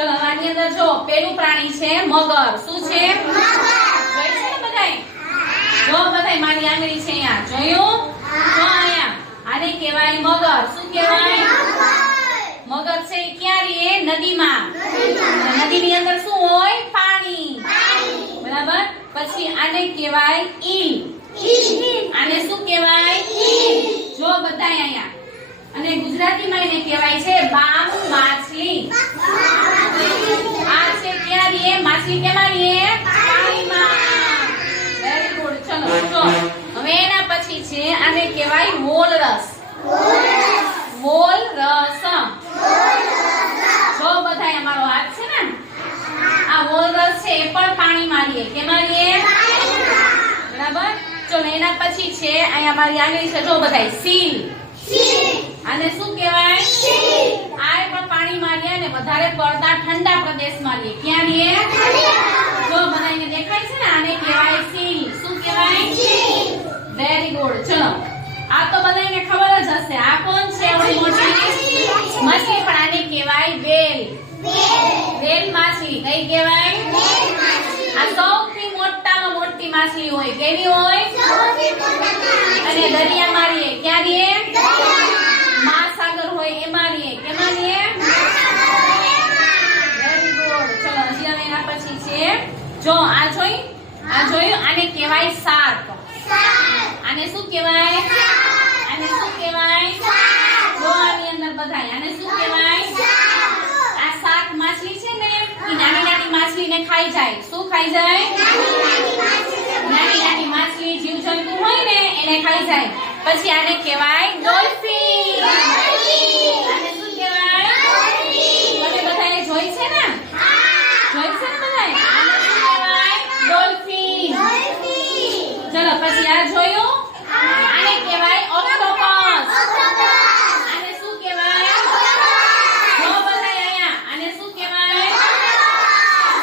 ચલો આની અંદર જો, પેલું પ્રાણી છે મગર. શું છે? જોઈ છે ને બધાય? જો, બધાય, મારી આંગળી છે અહીંયા. જોયું? જો, અહીંયા. આને કહેવાય મગર. શું કહેવાય? મગર છે ક્યાં રહે નદીમાં. નદી નદીની અંદર શું હોય? પાણી. બરાબર? પછી આને કહેવાય ઈલ. આને શું કહેવાય? જો, બધાય અહીંયા. અને ગુજરાતીમાં એને કહેવાય છે બામ માછલી આ છે ક્યાં રીએ માછલી કેમાં રીએ પાણીમાં વેરી ગુડ ચલો જો હવે પછી છે આને કહેવાય મોલરસ મોલરસ જો બધા અમારો હાથ છે ને? આ મોલરસ છે એ પણ પાણી મારીએ. કેમાં રીએ બરાબર? ચલો એના પછી છે અહીંયા મારી આગળ છે. જો બધાય સીલ આને શું કહેવાય? આ પણ પાણી મારીએ ને વધારે પડતા ઠંડા પ્રદેશમાં લઈએ ક્યાં રહે જો બધાને દેખાય છે ને આને કહેવાય સીલ શું કહેવાય ગુડ ચલો. આ તો બધાને ખબર જ હશે. આ કોણ છે? આપણી મોટી માછલી. પણ આને કહેવાય વેલ. વેલ. માછલી. કઈ કહેવાય? આ સૌથી મોટામાં મોટી માછલી હોય. કેવી હોય? અને દરિયામાં મારીએ ક્યાં રહે મહાસાગર હોય એમાં રહીએ કેમાં રહીએ વેરી ગુડ. ચલો હજી હવે એના પછી છે જો આ જોઈ. આ જોયું? આને કહેવાય શાર્ક આને શું કહેવાય? આને શું કહેવાય? જો આની અંદર બધાય. આને શું કહેવાય? આ શાક માછલી છે ને એ નાની નાની માછલીને ખાઈ જાય. શું ખાઈ જાય? નાની નાની માછલી જીવજંતુ હોય ને એને ખાઈ જાય. પછી આને કહેવાય ડોલ્ફિન. આ જોયું? આને કહેવાય ઓક્ટોપસ આને શું કહેવાય? જો બધાએ અહીંયા. આને શું કહેવાય?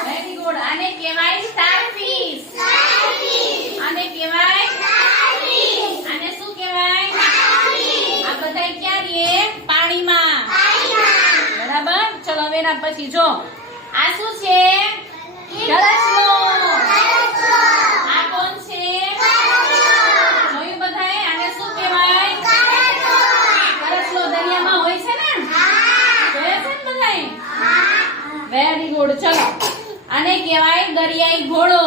વેરી ગુડ આને કહેવાય સ્ટારફિશ આને કહેવાય આને શું કહેવાય? આ બધાય ક્યાં રહે પાણીમાં. બરાબર? ચલો હવે પછી જો. આ શું છે? ગળચલો આ કોણ છે જોયું બધાએ આને શું કહેવાય ગળચલો દરિયામાં હોય છે ને જોયા છે ને બધાએ વેરી ગુડ ચલો. આને કહેવાય દરિયાઈ ઘોડો.